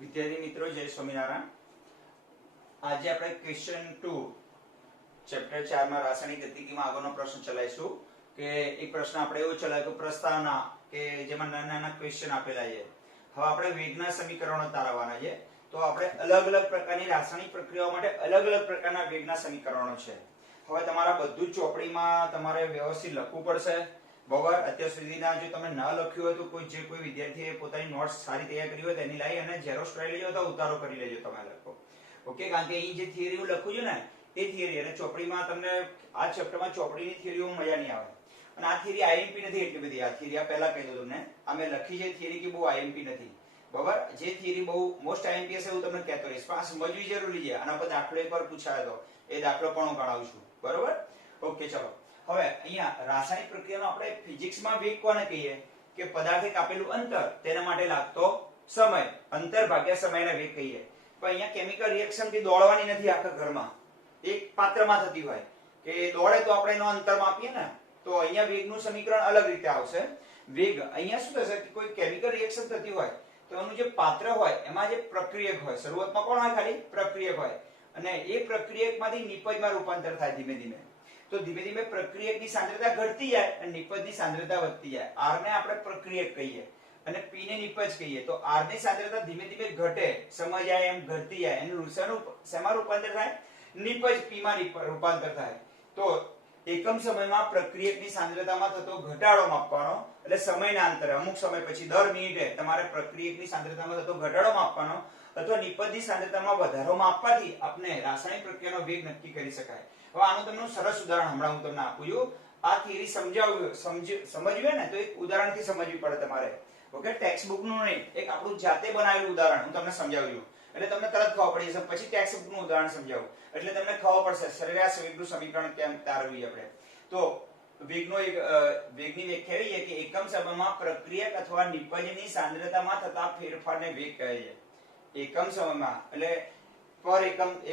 વિદ્યાર્થી મિત્રો, જય સ્વામિનારાયણ. આજે આપણે ક્વેશ્ચન 2 ચેપ્ટર 4 માં રાસાયણિક ગતિકીમાં આગળનો પ્રશ્ન ચલાવીશું. કે એક પ્રશ્ન આપણે એવો ચલાવ્યો પ્રસ્તાવના કે જેમાં નાના નાના ક્વેશ્ચન આપેલા છે. હવે આપણે વેગના સમીકરણો તારવવાના છે. તો આપણે અલગ અલગ પ્રકારની રાસાયણિક પ્રક્રિયાઓ માટે અલગ અલગ પ્રકારના વેગના સમીકરણો છે. હવે તમારા બધું જ ચોપડીમાં તમારે વ્યવસ્થિત લખવું પડશે. બરાબર. અત્યાર સુધીના જો તમે ન લખ્યું હોય તો કોઈ વિદ્યાર્થીએ પોતાની નોટ્સ સારી તૈયાર કરી હોય તેની લાવી અને ઝેરોક્ષ કરાવી લેજો તો ઉતારો કરી લેજો તમે લખો. ઓકે. કારણ કે અહીં જે થિયરી હું લખું છું ને એ થિયરી અને ચોપડીમાં તમને આ ચેપ્ટરમાં ચોપડીની થિયરીઓ મજા નહીં આવે. અને આ થિયરી આઈએમપી નથી એટલી બધી. આ થિયરી આ પહેલા કહી દઉં તમને, આ મેં લખી છે થિયરી કે બહુ આઈએમપી નથી. બરાબર. જે થિયરી બહુ મોસ્ટ આઈએમપી હશે હું તમને કહેતો રહીશ, પણ આ સમજવી જરૂરી છે. આના પર દાખલો એકવાર પૂછાયો હતો, એ દાખલો પણ હું ગણાવું છું. બરોબર. ઓકે. ચલો હવે અહીંયા રાસાયણિક પ્રક્રિયાનો આપણે ફિઝિક્સમાં વેગ કોને કહીએ કે પદાર્થે કાપેલું અંતર તેના માટે લાગતો સમય, અંતર ભાગ્યા સમયને વેગ કહીએ. પણ અહીંયા કેમિકલ રિએક્શન થી દોડવાની નથી આખા ઘરમાં, એક પાત્રમાં થતી હોય કે દોડે તો આપણે એનો અંતર માપીએ ને, તો અહીંયા વેગનું સમીકરણ અલગ રીતે આવશે. વેગ અહીંયા શું થશે કે કોઈ કેમિકલ રિએક્શન થતી હોય તો એનું જે પાત્ર હોય એમાં જે પ્રક્રિયક હોય, શરૂઆતમાં કોણ હોય? ખાલી પ્રક્રિયક હોય. અને એ પ્રક્રિયકમાંથી નિપજમાં રૂપાંતર થાય ધીમે ધીમે. તો ધીમે ધીમે પ્રક્રિયકની સાંદ્રતા ઘટતી જાય અને નિપજની સાંદ્રતા વધતી જાય. R ને આપણે પ્રક્રિયક કહીએ અને P ને નિપજ કહીએ. તો R ની સાંદ્રતા ધીમે ધીમે ઘટે, સમય જાય એમ ઘટતી જાય. એનું શેમાં રૂપાંતર થાય? નિપજ P માં રૂપાંતર થાય. તો એકમ સમયમાં પ્રક્રિયકની સાંદ્રતામાં થતો ઘટાડો માપવાનો, એટલે સમયના અંતરે અમુક સમય પછી દર મિનિટે તમારે પ્રક્રિયકની સાંદ્રતામાં થતો ઘટાડો માપવાનો અથવા નિપજની સાંદ્રતામાં વધારો માપવાથી આપણે રાસાયણિક પ્રક્રિયાનો વેગ નક્કી કરી શકાય. હવે આનું તમને સરસ ઉદાહરણ હમણાં હું તમને આપું છું. આ થિયરી સમજવી ને તો એક ઉદાહરણથી સમજવી પડે તમારે. ઓકે. ટેક્સ્ટ બુક નું નહીં, એક આપણું જાતે બનાવેલું ઉદાહરણ હું તમને સમજાવું છું. એટલે તમને તરત ખબર પડી જશે. પછી ટેક્સ્ટ બુક નું ઉદાહરણ સમજાવું એટલે તમને ખબર પડશે સરેરાશ વેગનું સમીકરણ કેમ તારવીએ આપણે. તો વેગની વ્યાખ્યા એવી છે કે એકમ સમયમાં પ્રક્રિયક અથવા નિપજની સાંદ્રતામાં થતા ફેરફારને વેગ કહે છે. એકમ સમયમાં એટલે પર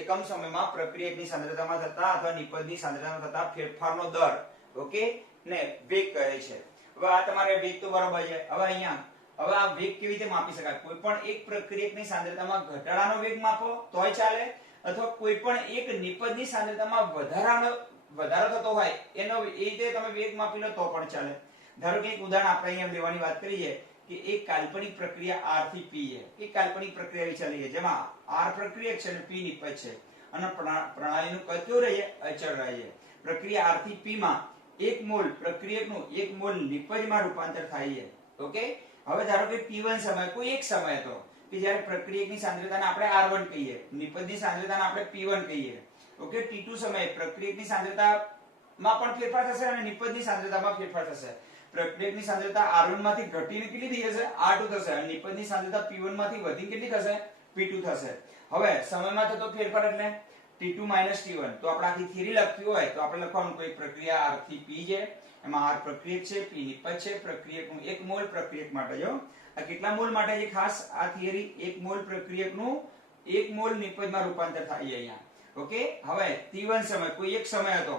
એકમ સમયમાં પ્રક્રિયકની સાંદ્રતામાં થતા અથવા નિપજની સાંદ્રતામાં થતા ફેરફારનો દર, ઓકે, ને વેગ કહે છે. હવે આ તમારે વેગ તો બરાબર છે. હવે આ વેગ કેવી રીતે માપી શકાય? કોઈ પણ એક પ્રક્રિયકની સાંદ્રતામાં ઘટાડાનો વેગ માપો તોય ચાલે, અથવા કોઈ પણ એક નિપજની સાંદ્રતામાં વધારો થતો હોય એનો એ રીતે તમે વેગ માપી લો તો પણ ચાલે. ધારો કે એક ઉદાહરણ આપણે અહીંયા લેવાની વાત કરીએ કે એક કાલ્પનિક પ્રક્રિયા R થી P છે. એક કાલ્પનિક પ્રક્રિયા વિચારી લઈએ જેમાં R પ્રક્રિયક છે અને P નિપજ છે અને પ્રણાલીનું કદ કેવું રહે છે? અચળ રહે છે. પ્રક્રિયા R થી P માં 1 મોલ પ્રક્રિયકનું 1 મોલ નિપજમાં રૂપાંતર થાય છે. ઓકે. હવે ધારો કે P1 સમય કોઈ એક સમય હતો કે જ્યારે પ્રક્રિયકની સાંદ્રતાને આપણે R1 કહીએ, નિપજની સાંદ્રતાને આપણે P1 કહીએ. ઓકે. T2 સમયે પ્રક્રિયકની સાંદ્રતામાં પણ ફેરફાર થશે અને નિપજની સાંદ્રતામાં ફેરફાર થશે. પ્રક્રિયકની સાંદ્રતા R1 માંથી ઘટીને કેટલી થઈ જશે? R2 થશે. અને નિપજની સાંદ્રતા P1 માંથી વધીને કેટલી થશે? P2 થશે. હવે સમયમાં થતો ફેરફાર એટલે T2 T1. તો આપણે આખી થિયરી લખવી હોય તો આપણે લખવાનું કોઈ પ્રક્રિયા R થી P છે, એમાં R પ્રક્રિયક છે, P નિપજ છે. પ્રક્રિયકનું 1 મોલ પ્રક્રિયક માટે જો આ કેટલા મોલ માટે છે ખાસ આ થિયરી? 1 મોલ પ્રક્રિયકનું 1 મોલ નિપજમાં રૂપાંતર થાય છે અહીંયા. ઓકે. હવે T1 સમય કોઈ એક સમય હતો,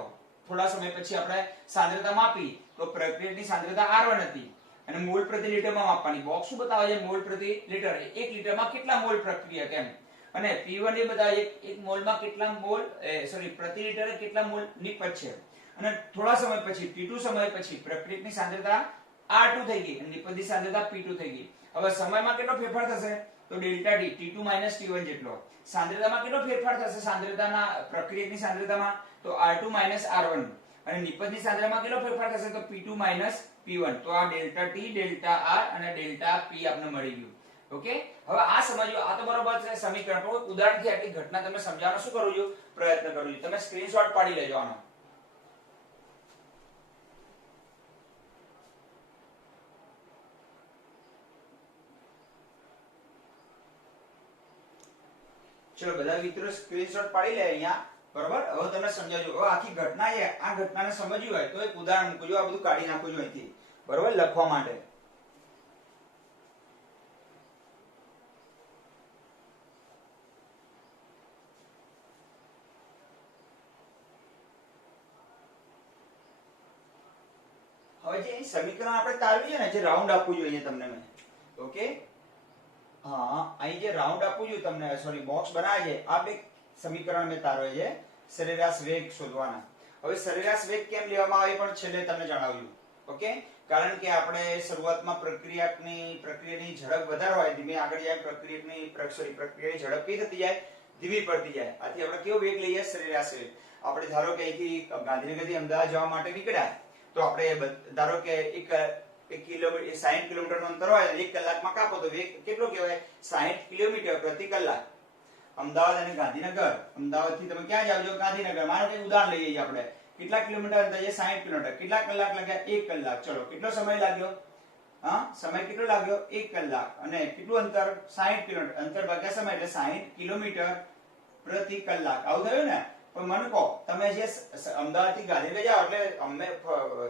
થોડા સમય પછી આપણે સાંદ્રતા માપી તો પ્રક્રિયકની સાંદ્રતા R1 હતી અને મોલ પ્રતિ લિટરમાં માપવાની. બોક્સ શું બતાવે છે? મોલ પ્રતિ લિટર. 1 લિટરમાં કેટલા મોલ પ્રક્રિયક એમ. અને P1 એ બતાવે એક મોલમાં કેટલા મોલ પ્રતિ લિટરે કેટલા મોલ નિપજ છે. અને થોડા સમય પછી T2 સમય પછી પ્રક્રિયકની સાંદ્રતા R2 થઈ ગઈ અને નિપજની સાંદ્રતા P2 થઈ ગઈ. હવે સમયમાં કેટલો ફેરફાર થશે? તો ડેલ્ટા T T2 T1 જેટલો. સાંદ્રતામાં કેટલો ફેરફાર થશે? સાંદ્રતાના પ્રક્રિયકની સાંદ્રતામાં તો R2 R1. અને નિપજની સાંદ્રતામાં કેટલો ફેરફાર થશે? તો P2 P1. તો આ ડેલ્ટા T, ડેલ્ટા R અને ડેલ્ટા P આપને મળી ગયું. ઓકે. હવે આ સમજો, આ તો બરોબર છે સમીકરણ, પણ ઉદાહરણથી આટલી ઘટના તમે સમજાવવાનો શું કરું છું? પ્રયત્ન કરું છું. તમે સ્ક્રીનશોટ પાડી લેજો આનો. ચલો બધા મિત્રો સ્ક્રીનશોટ પાડી લે અહીંયા. બરોબર. હવે તમને સમજાવજો. હવે આખી ઘટના છે, આ ઘટનાને સમજવી હોય તો એક ઉદાહરણ મૂકજો. આ બધું કાઢી નાખું છું અહીંથી. બરોબર. લખવા માટે. હવે જે સમીકરણ આપણે તારવ્યું છે ને, જે રાઉન્ડ આપવું જોઈએ તમને મેં, ઓકે, હા અહીં જે રાઉન્ડ આપવું જોઈએ તમને, સોરી બોક્સ બનાવે છે, આ બે સમીકરણ મેં તારવે છે સરેરાશ વેગ શોધવાના. હવે સરેરાશ વેગ કેમ લેવામાં આવે પણ છેલ્લે તમને જણાવ્યું, ઓકે, કારણ કે આપણે શરૂઆતમાં પ્રક્રિયાની ઝડપ વધારે હોય, ધીમે આગળ જાય પ્રક્રિયાની ઝડપ કઈ થતી જાય, ધીમી પડતી જાય. આથી આપણે કેવો વેગ લઈએ, સરેરાશ વેગ. આપણે ધારો કે અહીંથી ગાંધીનગરથી અમદાવાદ જવા માટે નીકળ્યા તો આપણે ધારો કે એક કિલોમીટર 60 કિલોમીટરનું અંતર હોય, 1 કલાકમાં કાપો તો વેગ કેટલો કહેવાય, 60 કિલોમીટર પ્રતિ કલાક. અમદાવાદ અને ગાંધીનગર, અમદાવાદથી તમે ક્યાં જાવ છો, ગાંધીનગર, માનો કે ઉદાહરણ લઈએ આપણે, કેટલા કિલોમીટર અંતર છે, 60 કિલોમીટર, કેટલા કલાક લાગ્યા, 1 કલાક. ચલો કેટલો સમય લાગ્યો, હા સમય કેટલો લાગ્યો, 1 કલાક. અને કેટલું અંતર, 60 કિલોમીટર, અંતર ભાગ્યા સમય એટલે 60 કિલોમીટર પ્રતિ કલાક. આવું થયું ને. પણ મને કહો, તમે જે અમદાવાદથી ગાંધીનગર જાઓ એટલે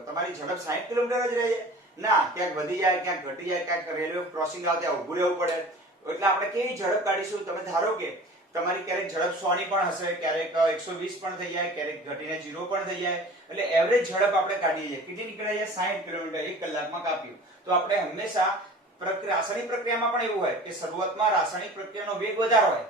તમારી ઝડપ 60 કિલોમીટર જ રહે છે ના, ક્યાંક વધી જાય, ક્યાંક ઘટી જાય, ક્યાંક રેલવે ક્રોસિંગ આવે ત્યાં ઊભું રહેવું પડે. એટલે આપણે કેવી ઝડપ કાઢીશું, તમે ધારો કે તમારી ક્યારેક ઝડપ 100 ની પણ હશે, ક્યારેક 120 પણ થઈ જાય, ક્યારેક ઘટીને 0 પણ થઈ જાય. એટલે એવરેજ ઝડપ આપણે કાઢીએ છીએ, કેટલી નીકળે છે, 60 કિલોમીટર 1 કલાકમાં કાપ્યું. તો આપણે હંમેશા રાસાયણિક પ્રક્રિયામાં પણ એવું હોય કે શરૂઆતમાં રાસાયણિક પ્રક્રિયાનો વેગ વધારે હોય,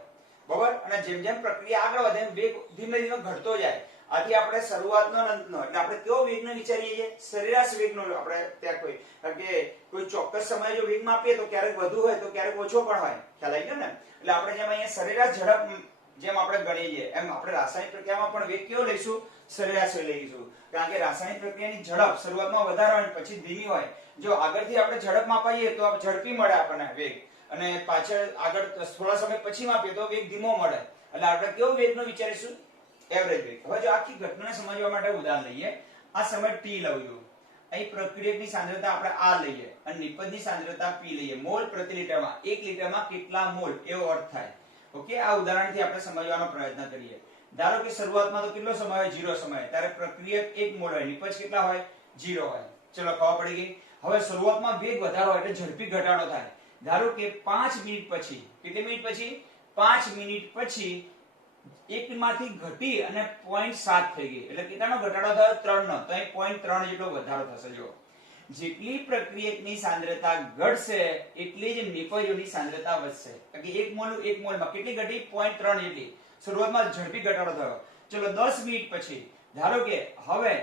બરાબર, અને જેમ જેમ પ્રક્રિયા આગળ વધે એમ વેગ ધીમે ધીમે ઘટતો જાય. આથી આપણે શરૂઆતનો અંતનો એટલે આપણે કેવો વેગનો વિચારીએ છીએ, સરેરાશ વેગનો. આપણે ત્યાં કારણ કે કોઈ ચોક્કસ સમયે જો વેગ માપીએ તો ક્યારેક વધુ હોય તો ક્યારેક ઓછો પણ હોય, ખ્યાલ આવી ગયો ને. એટલે આપણે જેમ અહીંયા સરેરાશ ઝડપ જેમ આપણે ગણીએ છીએ એમ આપણે રાસાયણિક પ્રક્રિયામાં પણ વેગ કેવો લઈશું, સરેરાશ લઈશું. કારણ કે રાસાયણિક પ્રક્રિયાની ઝડપ શરૂઆતમાં વધારે હોય પછી ધીમી હોય. જો આગળથી આપણે ઝડપ માપીએ તો ઝડપી મળે આપણને વેગ, અને પાછળ આગળ થોડા સમય પછી માપીએ તો વેગ ધીમો મળે. એટલે આપણે કેવો વેગનો વિચારીશું, એવરેજ વેગ. હવે જો આખી ઘટનાને સમજવા માટે ઉદાહરણ લઈએ. આ સમય t લઉં છું, અહીં પ્રક્રિયકની સાંદ્રતા આપણે r લઈએ અને નિપજની સાંદ્રતા p લઈએ, મોલ પ્રતિ લિટરમાં. 1 લિટરમાં કેટલા મોલ એવો અર્થ થાય, ઓકે. આ ઉદાહરણથી આપણે સમજવાનો પ્રયત્ન કરીએ. ધારો કે શરૂઆતમાં તો કેટલો સમય હોય, 0 સમય, ત્યારે પ્રક્રિયક 1 મોલ હોય, નિપજ કેટલા હોય, 0 હોય. ચલો ખબર પડી ગઈ. હવે શરૂઆતમાં વેગ વધારો હોય એટલે ઝડપી ઘટાડો થાય. ધારો કે 5 મિનિટ પછી, કેટલી મિનિટ પછી, 5 મિનિટ પછી 1 માંથી ઘટી અને 0.7 થઈ ગઈ. એટલે કેટલાનો ઘટાડો થયો, 3 નો. તો અહીં 0.3 જેટલો વધારો થશે. જો જેટલી પ્રક્રિયકની સાંદ્રતા ઘટશે એટલી જ નિપજોની સાંદ્રતા વધશે. કારણ કે 1 મોલમાં કેટલી ઘટી, 0.3 જેટલી. શરૂઆતમાં ઝડપી ઘટાડો થયો. ચલો 10 મિનિટ પછી ધારો કે હવે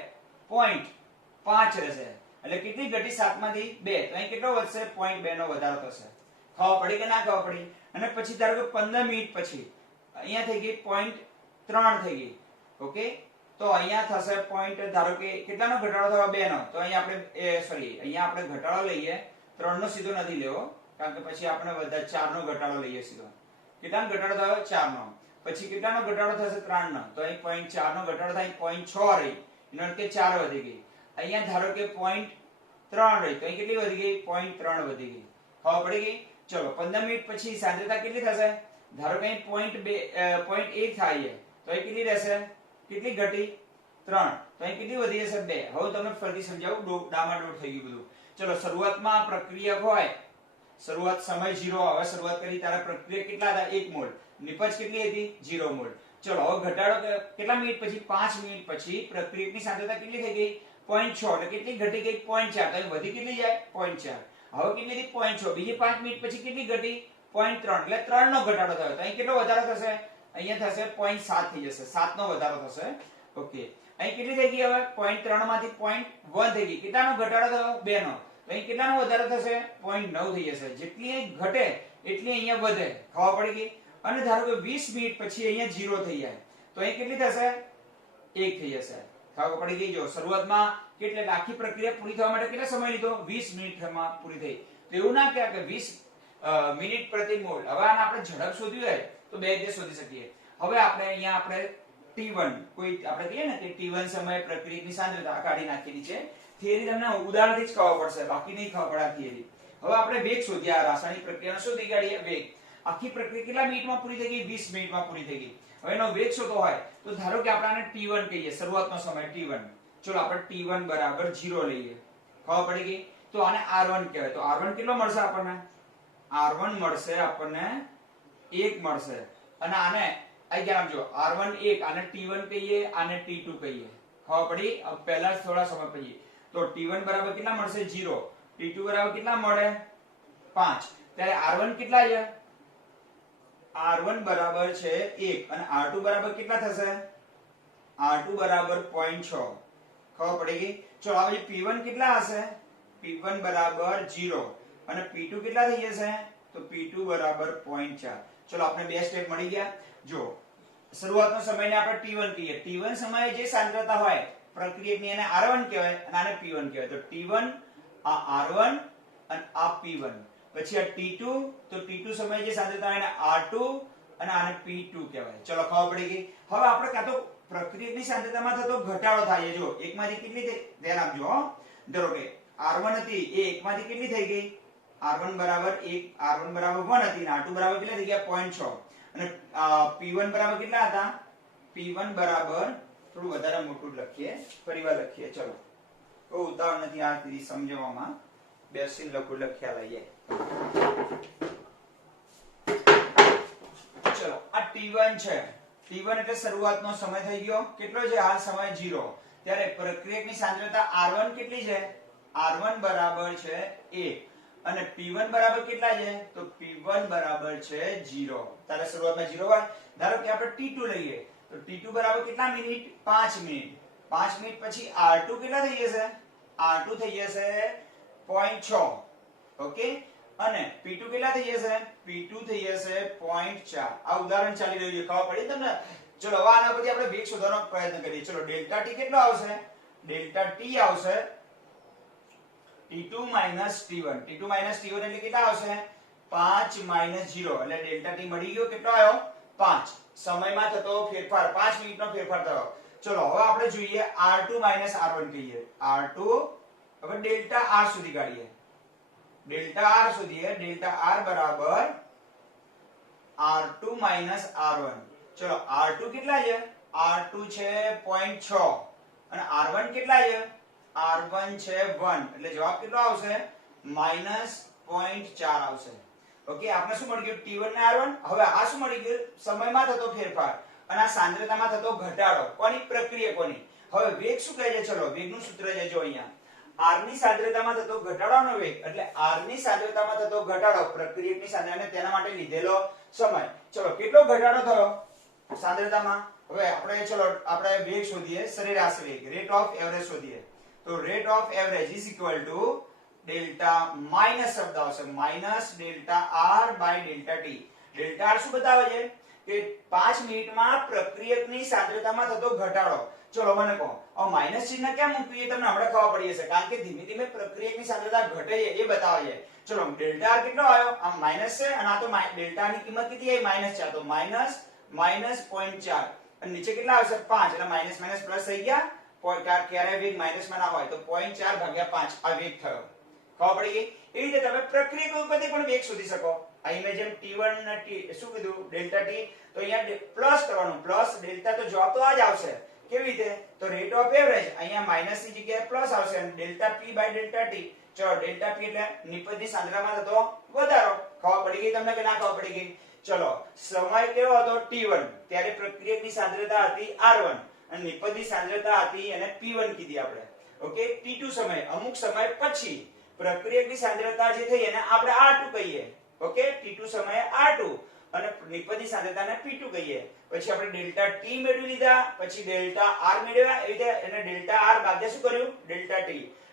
0.5 રહેશે, એટલે કેટલી ઘટી, 7 માંથી 2, તો અહીં કેટલો વધશે, 0.2 નો વધારો થશે. ખબર પડી કે ના ખબર પડી. અને પછી ધારો કે 15 મિનિટ પછી અહીંયા થઈ ગઈ 0.3 થઈ ગઈ, ઓકે. તો અહીંયા થશે પોઈન્ટ, ધારો કે કેટલાનો ઘટાડો થયો, 2 નો. તો અહીંયા આપણે અહીંયા આપણે ઘટાડો લઈએ, 3 નો સીધો નથી લેવો કારણ કે પછી આપણે બધા 4 નો ઘટાડો લઈએ સીધો. કેટલાનો ઘટાડો થયો, 4 નો. પછી કેટલાનો ઘટાડો થશે, 3 નો. તો અહીં 0.4 નો ઘટાડો થાય, 0.6 રહી, એનો અર્થ કે 4 વધી ગઈ. અહીંયા ધારો કે 0.3 રહી, તો અહીં કેટલી વધી ગઈ, 0.3 વધી ગઈ. ખબર પડી ગઈ. ચલો 15 મિનિટ પછી સાંદ્રતા કેટલી થશે, ધારો કે અહીં 0.1 થાય, તો અહીં કેટલી રહેશે, કેટલી ઘટી, 3. તો અહીં કેટલી વધી જશે, 2. હવે તમને ફરીથી સમજાવું, ડામાડોળ થઈ ગયું બધું. ચલો શરૂઆતમાં પ્રક્રિયક હોય, શરૂઆત સમય 0, હવે શરૂઆત કરી ત્યારે પ્રક્રિયક કેટલા હતા, 1 મોલ, નિપજ કેટલી હતી, 0 મોલ. ચલો હવે ઘટાડો કેટલા મિનિટ પછી, 5 મિનિટ પછી પ્રક્રિયકની સાંદ્રતા કેટલી થઈ ગઈ, 0.6. એટલે કેટલી ઘટી ગઈ, 0.4. તો અહીં વધી કેટલી જાય, 0.4. હવે કેટલી હતી, 0.6. બીજી 5 મિનિટ પછી કેટલી ઘટી, 0.3. એટલે 3 નો ઘટાડો થયો. તો અહીં કેટલો વધારો થશે, અહીંયા થશે 0.7 થઈ જશે, 7 નો વધારો થશે, ઓકે. અહીં કેટલી થઈ ગઈ, હવે 0.3 માંથી 0.1 થઈ ગઈ. કેટલાનો ઘટાડો થયો, 2 નો. તો અહીં કેટલાનો વધારો થશે, 0.9 થઈ જશે. જેટલી અહીં ઘટે એટલી અહીંયા વધે. ખબર પડી ગઈ. અને ધારો કે 20 મિનિટ પછી અહીંયા 0 થઈ જાય, તો અહીં કેટલી થશે, 1 થઈ જશે. ખબર પડી ગઈ. જો શરૂઆતમાં કેટલે આખી પ્રક્રિયા પૂરી થવા માટે કેટલો સમય લીધો, 20 મિનિટમાં પૂરી થઈ. તો એવું ના કે 20 મિનિટ પ્રતિ મોલ. હવે આને આપણે ઝડપ શોધવી હોય તો બે રીતે શોધી શકીએ. હવે આપણે અહીંયા આપણે T1 કોઈ આપણે કહીએ ને કે T1 સમયે પ્રક્રિયકની સાંદ્રતા કાઢી નાખેલી છે. થિયરી તમને ઉદાહરણથી જ ખબર પડશે, બાકી નહીં ખબર પડે થિયરી. હવે આપણે વેગ શોધ્યા, રાસાયણિક પ્રક્રિયાનો શોધી કાઢીએ વેગ. આખી પ્રક્રિયા કેટલા મિનિટમાં પૂરી થઈ ગઈ, 20 મિનિટમાં પૂરી થઈ ગઈ. હવે એનો વેગ શોધવો હોય તો ધારો કે આપણે આને T1 કહીએ, શરૂઆતનો સમય T1. ચલો આપણે T1 બરાબર 0 લઈએ. ખબર પડી ગઈ. તો આને R1 કહેવાય. તો R1 કેટલો મળશે આપણને, R1 મળશે આપણને 1 મળશે. અને આને આઈ ગયા જો R1 1, આને T1 કહીએ, આને T2 કહીએ. ખબર પડી. પહેલા થોડા સમય પછી તો t1 બરાબર કેટલા મળશે 0, t2 બરાબર કેટલા મળે 5. ત્યારે r1 કેટલા છે? r1 બરાબર છે 1 અને r2 બરાબર કેટલા થશે? r2 બરાબર 0.6. ખબર પડી ગઈ? ચલો હવે p1 કેટલા હશે? p1 બરાબર 0 અને p2 કેટલા થઈ જશે? તો p2 બરાબર 0.4. ચલો આપણે બે સ્ટેપ મળી ગયા. જો શરૂઆતનો સમયને આપણે t1 કહીએ. t1 સમયે જે સાંદ્રતા હોય પ્રક્રિયકની એને r1 કહેવાય અને આને p1 કહેવાય. તો t1 આ r1 અને આ p1. પછી આ t2, તો t2 સમયે જે સાંદ્રતા હોય એને r2 અને આને p2 કહેવાય. ચલો ખબર પડી ગઈ. હવે આપણે કાં તો પ્રક્રિયકની સાંદ્રતામાં થતો ઘટાડો થાય છે. જો એકમાંથી કેટલી થઈ ધ્યાન આપજો હો. ધારો કે r1 હતી એ એકમાંથી કેટલી થઈ ગઈ? r1 બરાબર 1, r1 બરાબર 1 હતી અને r2 બરાબર કેટલા થઈ ગયા? 0.6. અને p1 બરાબર કેટલા હતા? p1 બરાબર થોડું વધારે મોટું લખીએ, ફરીવાર લખીએ. ચલો બહુ ઉતાવળ નથી આ રીતે સમજવામાં, બેસીને લખ્યા લઈએ. ચલો આ t1 છે. t1 એટલે શરૂઆતનો સમય થઈ ગયો. કેટલો છે હાલ સમય? 0. ત્યારે પ્રક્રિયકની સાંદ્રતા r1 કેટલી છે? r1 બરાબર છે 1 અને p1 બરાબર કેટલા છે? તો p1 બરાબર છે 0. ત્યારે શરૂઆતમાં 0 હોય. ધારો કે આપણે t2 લઈએ તો t2 બરાબર કેટલા મિનિટ? 5 મિનિટ. 5 મિનિટ પછી r2 કેટલા થઈ જશે? r2 થઈ જશે 0.6. ઓકે. અને p2 કેટલા થઈ જશે? p2 થઈ જશે 0.4. આ ઉદાહરણ ચાલી રહ્યું છે, ખબર પડી તમને? ચલો હવે આના પરથી આપણે વેગ શોધવાનો પ્રયત્ન કરીએ. ચલો ડેલ્ટા t કેટલો આવશે? ડેલ્ટા t આવશે t2 t1. t2 t1 એટલે કેટલા આવશે? 5 0 એટલે ડેલ્ટા t મળી ગયો. કેટલો આવ્યો? 5. સમયમાં થતો ફેરફાર 5 મિનિટનો ફેરફાર થયો. ચલો હવે આપણે જોઈએ r2 r1 કહીએ. r2 હવે ડેલ્ટા r સુધી કાઢીએ. ડેલ્ટા r શોધીએ. ડેલ્ટા r બરાબર r2 r1. ચલો r2 કેટલા છે? r2 છે 0.6 અને r1 કેટલા છે? r1 છે 1 એટલે જવાબ કેટલો આવશે? -0.4 આવશે. ઓકે. આપણે શું મળી ગયું? t1 ને r1. હવે આ શું મળી ગયું? સમયમાં થતો ફેરફાર અને આ સાંદ્રતામાં થતો ઘટાડો. કોની? પ્રક્રિયકોની. હવે વેગ શું કહે છે? ચલો વેગનું સૂત્ર છે જો અહીંયા. r ની સાંદ્રતામાં થતો ઘટાડોનો વેગ એટલે r ની સાંદ્રતામાં થતો ઘટાડો પ્રક્રિયકની સાંદ્રતાને તેના માટે લીધેલો સમય. ચલો કેટલો ઘટાડો થયો સાંદ્રતામાં? હવે આપણે વેગ શોધીએ. સરેરાશ વેગ, રેટ ઓફ એવરેજ શોધીએ. તો rate of average is equal to delta minus શબ્દ આવશે minus delta r by delta t. Delta r શું બતાવે છે? કે 5 મિનિટમાં પ્રક્રિયકની સાંદ્રતામાં થતો ઘટાડો. ચલો મને કહો આ માઈનસ ચિહ્ન કેમ મૂક્યું એ તમને હમણાં ખબર પડી જશે. કારણ કે ધીમે ધીમે પ્રક્રિયકની સાંદ્રતા ઘટે છે એ બતાવે છે. ચલો ડેલ્ટા r કેટલો આવ્યો? આ માઈનસ છે અને આ તો ડેલ્ટા ની કિંમત કેટલી આવી? માઈનસ છે. તો -0.4 અને નીચે કેટલા આવશે? 5 એટલે માઈનસ માઈનસ પ્લસ થઈ ગયા. ક્યારે વેગ માઈનસ માં ના હોય તો 0.4 ભાગ્યા 5 આ વેગ થયો. ખબર પડી ગઈ? એ રીતે તમે પ્રક્રિયક ઉપરથી પણ વેગ શોધી શકો. અહીં જેમ t1 ને t શું કીધું? Delta t. તો અહીંયા પ્લસ કરવાનું. પ્લસ ડેલ્ટા તો જવાબ તો આ જ આવશે. કેવી રીતે? તો રેટ ઓફ એવરેજ અહીંયા માઈનસ ની જગ્યાએ પ્લસ આવશે અને delta p by delta t. ચલો ડેલ્ટા p એટલે નિપજની સાંદ્રતામાં થતો વધારો. ખબર પડી ગઈ તમને કે ના ખબર પડી ગઈ? ચલો સમય કેવો હતો? t1. ત્યારે પ્રક્રિયકની સાંદ્રતા હતી r1 અને નિપજની સાંદ્રતા હતી અને p1 કીધી આપણે. ઓકે. t2 સમય અમુક સમય પછી પ્રક્રિયકની સાંદ્રતા જે થઈ એને આપણે r2 કહીએ. ઓકે. t2 સમયે r2 અને નિપજની સાંદ્રતાને p2 કહીએ. પછી આપણે ડેલ્ટા t મેળવી લીધા, પછી ડેલ્ટા r મેળવ્યા. એ રીતે એને ડેલ્ટા r ભાગ્યા શું કર્યું? Delta t.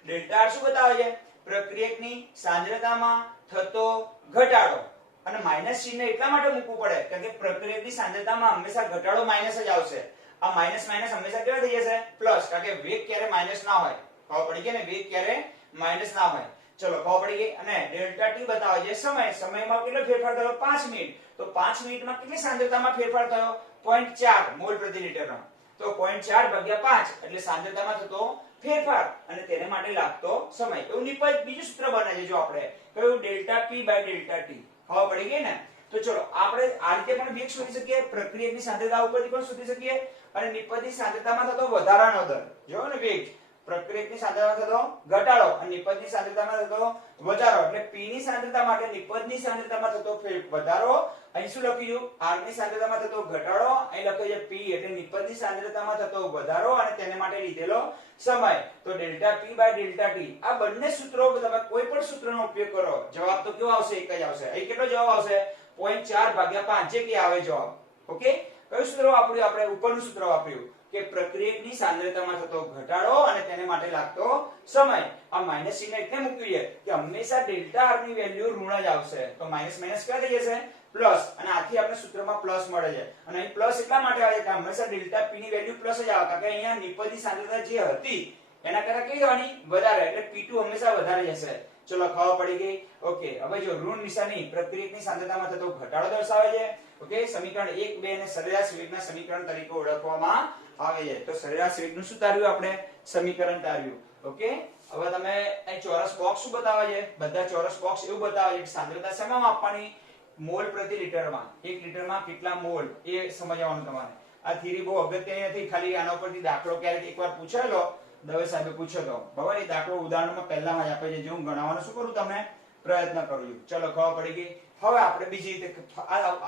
ડેલ્ટા r શું બતાવે છે? પ્રક્રિયકની સાંદ્રતામાં થતો ઘટાડો. અને માઈનસ ચિહ્ન એટલા માટે મૂકવું પડે કારણ કે પ્રક્રિયકની સાંદ્રતામાં હંમેશા ઘટાડો માઈનસ જ આવશે. આ માઈનસ માઈનસ હંમેશા કેવા થઈ જશે? પ્લસ. કારણ કે વેગ ક્યારે માઈનસ ના હોય. ખબર પડી ગઈ ને? વેગ ક્યારે માઈનસ ના હોય. ચલો ખબર પડી ગઈ. અને ડેલ્ટા t બતાવે છે સમય. સમયમાં કેટલો ફેરફાર થયો? 5 મિનિટ. તો 5 મિનિટમાં કેટલી સાંદ્રતામાં ફેરફાર થયો? 0.4 મોલ પ્રતિ લિટરનો. તો 0.4 ભાગ્યા 5 એટલે સાંદ્રતામાં થતો ફેરફાર અને તેને માટે લાગતો સમય. એવું નિપજ બીજું સૂત્ર બને છે જો આપણે કયું? Delta p by delta t. ખબર પડી ગઈ ને? તો ચલો આપણે આ રીતે પણ વેગ શોધી શકીએ. પ્રક્રિયકની સાંદ્રતા ઉપરથી પણ શોધી શકીએ અને નિપજની સાંદ્રતામાં થતો વધારાનો દર. જો ને વેગ પ્રક્રિયકની સાંદ્રતામાં થતો ઘટાડો અને નિપજની સાંદ્રતામાં થતો વધારો. એટલે p ની સાંદ્રતા માટે નિપજની સાંદ્રતામાં થતો વધારો અહીં શું લખ્યું r ની સાંદ્રતામાં થતો ઘટાડો, અહીં લખ્યું છે p એટલે નિપજની સાંદ્રતામાં થતો વધારો અને તેને માટે લીધેલો સમય. તો delta p by delta t આ બંને સૂત્રો તમે કોઈ પણ સૂત્રનો ઉપયોગ કરો જવાબ તો કેવો આવશે? એક જ આવશે. અહીં કેટલો જવાબ આવશે? 0.4 ભાગ્યા 5 જે કે આવે જવાબ. ઓકે, કયું સૂત્ર વાપર્યું આપણે? ઉપરનું સૂત્ર વાપર્યું કે પ્રક્રિયકની સાંદ્રતામાં થતો ઘટાડો અને તેને માટે લાગતો સમય. આ માઈનસ ચિહ્ન એટલે મૂક્યું છે કે હંમેશા ડેલ્ટા r ની વેલ્યુ ઋણ જ આવશે. તો માઈનસ માઈનસ ક્યાં થઈ જશે? પ્લસ. અને આથી આપણે સૂત્રમાં પ્લસ મળે છે. અને અહીં પ્લસ એટલા માટે આવે છે કે હંમેશા ડેલ્ટા p ની વેલ્યુ પ્લસ જ આવે, કારણ કે અહીંયા નિપજની સાંદ્રતા જે હતી એના કરતા કેવી થવાની? વધારે. એટલે p2 હંમેશા વધારે જશે. ચલો ખબર પડી ગઈ. ઓકે, હવે જો ઋણ નિશાની પ્રક્રિયકની સાંદ્રતામાં થતો ઘટાડો દર્શાવે છે. ઓકે, સમીકરણ 1, 2 અને સરેરાશ વેગના સમીકરણ તરીકે ઓળખવામાં આવે છે. તો સરેરાશ વેગનું શું તાર્યું આપણે? સમીકરણ તાર્યું. ઓકે, હવે તમે અહીં ચોરસ બોક્સ શું બતાવે છે? બધા ચોરસ બોક્સ એવું બતાવે છે કે સાંદ્રતા શેમાં માપવાની? મોલ પ્રતિ લિટરમાં. 1 લિટરમાં કેટલા મોલ એ સમજવાનું તમારે. આ થિયરી બહુ અગત્યની નથી, ખાલી આના ઉપરથી દાખલો ક્યારેક એકવાર પૂછાયેલો દવે સાહેબે પૂછ્યો તો. બરાબર, એ દાખલો ઉદાહરણમાં પહેલામાં જ આપે છે, જે હું ગણાવવાનો શું કરું તમને પ્રયત્ન કરું છું. ચલો ખબર પડી ગઈ. હવે આપણે બીજી રીતે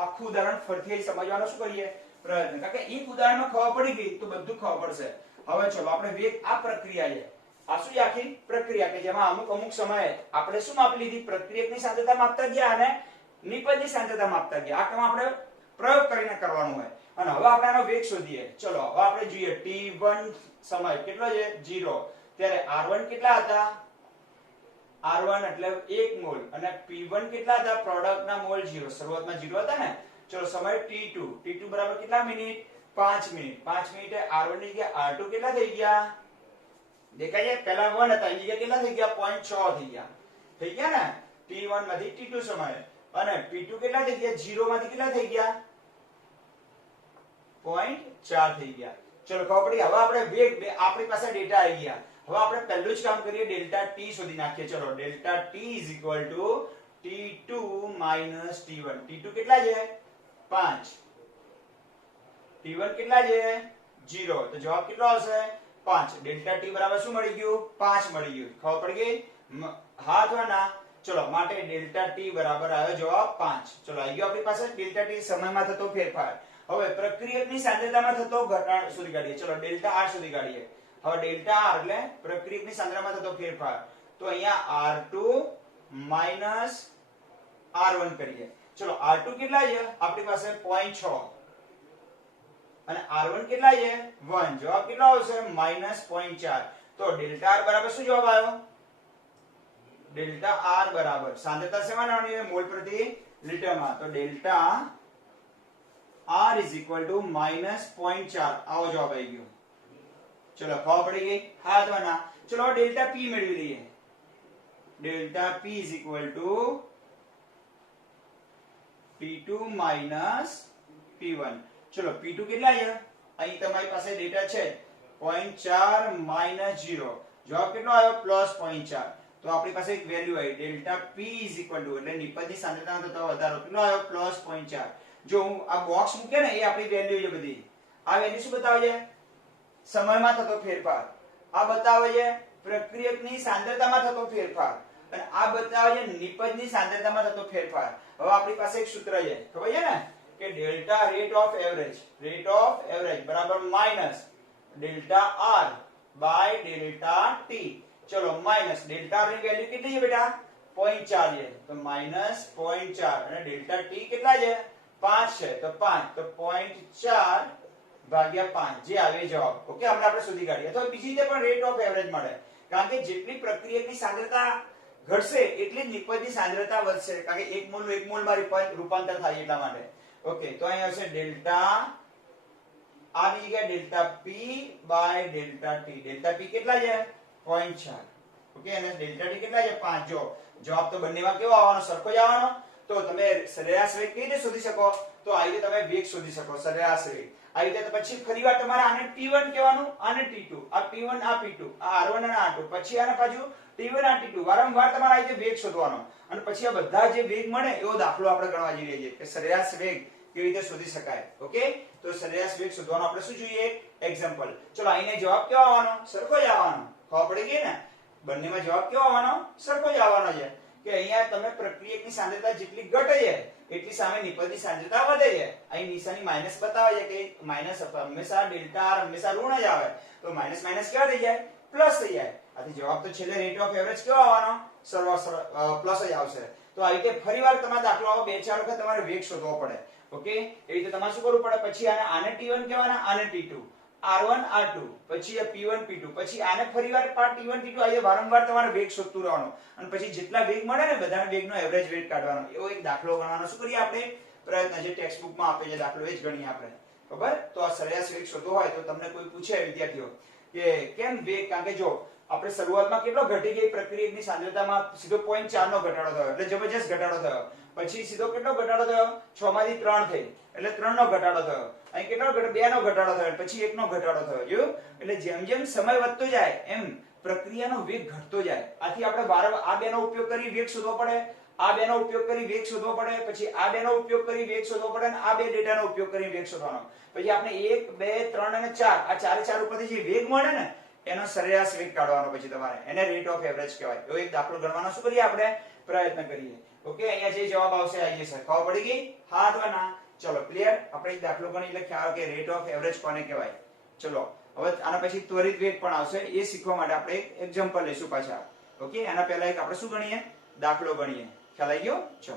આખું ઉદાહરણ ફરીથી સમજવાનો શું કરીએ? પ્રયત્ન. કારણ કે એક ઉદાહરણમાં ખબર પડી ગઈ તો બધું ખબર પડશે. હવે ચલો આપણે વેગ, આ પ્રક્રિયા છે. આ શું આખી પ્રક્રિયા કે જેમાં અમુક સમયે આપણે શું માપી લીધી? પ્રક્રિયકની સાંદ્રતા માપતા ગયા અને નિપજની સાંદ્રતા માપતા ગયા. આ કામ આપણે પ્રયોગ કરીને કરવાનું હોય. અને હવે આપણે આનો વેગ શોધીએ. ચલો હવે આપણે જોઈએ t1 સમય કેટલો છે? 0. ત્યારે r1 કેટલા હતા? r1 એટલે 1 મોલ અને p1 કેટલા હતા? પ્રોડક્ટના મોલ 0. શરૂઆતમાં 0 હતા ને. ચલો સમય t2 બરાબર કેટલા મિનિટ? 5 મિનિટ. 5 મિનિટે r1 ની જગ્યાએ r2 કેટલા થઈ ગયા? દેખાય છે? પહેલા 1 હતા, એની જગ્યાએ કેટલા થઈ ગયા? 0.6 થઈ ગયા. થઈ ગયા ને? t1 માંથી t2 સમય. અને p2 કેટલા થઈ ગયા? 0 માંથી કેટલા થઈ ગયા? 0.4 થઈ ગયા. ચલો ખબર પડી. હવે આપણે વેગ, આપણી પાસે ડેટા આવી ગયા. હવે આપણે પહેલું જ કામ કરીએ, ડેલ્ટા t શોધી નાખીએ. ચલો delta t t2 t1. t2 કેટલા છે? 5. t1 કેટલા છે? 0. તો જવાબ કેટલો આવશે? 5. ડેલ્ટા t બરાબર શું મળી ગયું? 5 મળી ગયું. ખબર પડી ગઈ? હા અથવા ના? ચલો માટે ડેલ્ટા t બરાબર આવ્યો જવાબ 5. ચલો આવી ગયો આપણી પાસે ડેલ્ટા t સમયમાં થતો ફેરફાર. હવે પ્રક્રિયકની સાંદ્રતામાં થતો ઘટાડો શોધી કાઢીએ. ચલો ડેલ્ટા r શોધી કાઢીએ. હવે ડેલ્ટા r એટલે પ્રક્રિયકની સાંદ્રતામાં થતો ફેરફાર. તો અહીંયા r2 r1 કરીએ. ચલો r2 કેટલા છે? આપણી પાસે 0.6 અને r1 કેટલા છે? 1. જવાબ કેટલો આવશે? -0.4. તો ડેલ્ટા r બરાબર શું જવાબ આવ્યો? ડેલ્ટા r બરાબર સાંદ્રતા શેમાં લેવાની છે? મોલ પ્રતિ લિટરમાં. તો ડેલ્ટા r -0.4 આવો જવાબ આવી ગયો. ચલો ખબર પડી ગઈ? હા અથવા ના? ચલો ડેલ્ટા p મેળવી લઈએ. Delta p t2 p1. ચલો p2 કેટલા છે? અહીં તમારી પાસે ડેટા છે 0.4 -0. જવાબ કેટલો આવ્યો? +0.4. તો આપણી પાસે એક વેલ્યુ આવી ડેલ્ટા p એટલે નિપજની સાંદ્રતામાં થતો વધારો કેટલો આવ્યો? +0.4. જો હું આ બોક્સ મૂકે ને એ આપણી વેલ્યુ છે બધી. આ વેલ્યુ શું બતાવે છે? સમયમાં થતો ફેરફાર. આ બતાવે છે પ્રક્રિયકની સાંદ્રતામાં થતો ફેરફાર. અને આ બતાવે છે નિપજની સાંદ્રતામાં થતો ફેરફાર. હવે આપણી પાસે એક સૂત્ર છે, ખબર છે ને? કે ડેલ્ટા રેટ ઓફ એવરેજ બરાબર minus delta r by delta t. ચલો માઈનસ ડેલ્ટા r ની વેલ્યુ કેટલી છે બેટા? 0.4 છે. તો -0.4 અને ડેલ્ટા t કેટલા છે? 5 છે. તો 5. તો 0.4 ભાગ્યા 5 જે આવે જવાબ. ઓકે, હમણાં આપણે શોધી કાઢીએ. તો બીજી રીતે પણ રેટ ઓફ એવરેજ મળે. કારણ કે જેટલી પ્રક્રિયકની સાંદ્રતા ઘટશે એટલી જ નિપજની સાંદ્રતા વધશે. કારણ કે 1 મોલ નું 1 મોલમાં રૂપાંતર થાય એટલા માટે. ઓકે, તો અહીં હશે ડેલ્ટા r ની જગ્યાએ delta p by delta t. Delta p કેટલા છે? 0.4. ઓકે, અને ડેલ્ટા t કેટલા છે? 5. જો જવાબ તો બંનેમાં કેવો આવવાનો? સરખો જ આવવાનો. તો તમે સરેરાશ વેગ કેવી રીતે શોધી શકો? તો આ રીતે તમે વેગ શોધી શકો, સરેરાશ વેગ. આ રીતે પછી ફરીવાર તમારે આને t1 કહેવાનું, આને t2, આ p1 આ p2, આ r1 અને r2, પછી આને પાછું t1 આ t2. વારંવાર તમારે આ રીતે વેગ શોધવાનો. અને પછી આ બધા જે વેગ મળે એવો દાખલો આપણે ગણવા જઈ રહ્યા છીએ કે સરેરાશ વેગ કેવી રીતે શોધી શકાય. ઓકે, તો સરેરાશ વેગ શોધવાનો આપણે શું જોઈએ? એક્ઝામ્પલ. ચલો અહીંને જવાબ કેવો આવવાનો? સરખો જ આવવાનો. ખબર પડી ગઈ ને? બંનેમાં જવાબ કેવો આવવાનો? સરખો જ આવવાનો છે. કે અહીંયા તમે પ્રક્રિયકની સાંદ્રતા જેટલી ઘટે છે એટલી સામે નિપજની સાંદ્રતા વધે છે. અહીં નિશાની માઈનસ બતાવે છે કે માઈનસ હંમેશા ડેલ્ટા આર હંમેશા ઋણ જ આવે, તો માઈનસ માઈનસ કેવા થઈ જાય? પ્લસ થઈ જાય. આથી જવાબ તો છેલ્લે રેટ ઓફ એવરેજ કેવો આવવાનો? પ્લસ જ આવશે. તો આવી રીતે ફરીવાર તમારો દાખલો આવો 2-4 વખત તમારે વેગ શોધવો પડે. ઓકે, એ રીતે તમારે શું કરવું પડે? પછી આને T1 કહેવાના, આને T2, R1 R2, પછી આ P1 P2, પછી આને ફરીવાર T1 T2 આ વારંવાર તમારે વેગ શોધતું રહેવાનું અને પછી જેટલા વેગ મળે ને બધાના વેગનો એવરેજ વેટ કાઢવાનો. એવો એક દાખલો ગણવાનો. શું કરીએ આપણે? પ્રયત્ન જે ટેક્સ્ટ બુકમાં આપે છે દાખલો એ જ ગણીએ આપણે. ખબર? તો આ સરેરાશ વેગ શોધવો હોય તો તમને કોઈ પૂછે વિદ્યાર્થીઓ કે કેમ વેગ, કારણ કે જો આપણે શરૂઆતમાં કેટલો ઘટી ગઈ પ્રક્રિયકની સાંદ્રતામાં? સીધો 0.4 નો ઘટાડો થયો એટલે જબરજસ્ત ઘટાડો થયો. પછી સીધો કેટલો ઘટાડો થયો? 6 માંથી 3 થઈ એટલે 3 નો ઘટાડો થયો. અહીં કેટલો 2 નો ઘટાડો થયો, પછી 1 નો ઘટાડો થયો. જોયું? એટલે જેમ જેમ સમય વધતો જાય એમ પ્રક્રિયાનો વેગ ઘટતો જાય. આથી આપણે વારંવાર આ બેનો ઉપયોગ કરી વેગ શોધવો પડે, આ બેનો ઉપયોગ કરી વેગ શોધવો પડે, પછી આ બેનો ઉપયોગ કરી વેગ શોધવો પડે અને આ બે ડેટાનો ઉપયોગ કરી વેગ શોધવાનો. પછી આપણે 1 2 3 અને 4 આ ચારે ચાર ઉપરથી જે વેગ મળે ને એનો સરેરાશ વેગ કાઢવાનો. પછી તમારે એને રેટ ઓફ એવરેજ કહેવાય. એવો એક દાખલો ગણવાનો. શું કરીએ આપણે? પ્રયત્ન કરીએ. ઓકે, અહીંયા જે જવાબ આવશે આવી જશે. ખબર પડી ગઈ? હા અથવા ના? ચલો ક્લિયર. આપણે એક દાખલો ગણી એટલે ખ્યાલ કે રેટ ઓફ એવરેજ કોને કહેવાય. ચલો હવે આના પછી ત્વરિત વેગ પણ આવશે. એ શીખવા માટે આપણે એક એક્ઝામ્પલ લઈશું પાછા. ઓકે, આના પહેલા એક આપણે શું ગણીએ? દાખલો ગણીએ. ખ્યાલ આવી ગયો? ચલો.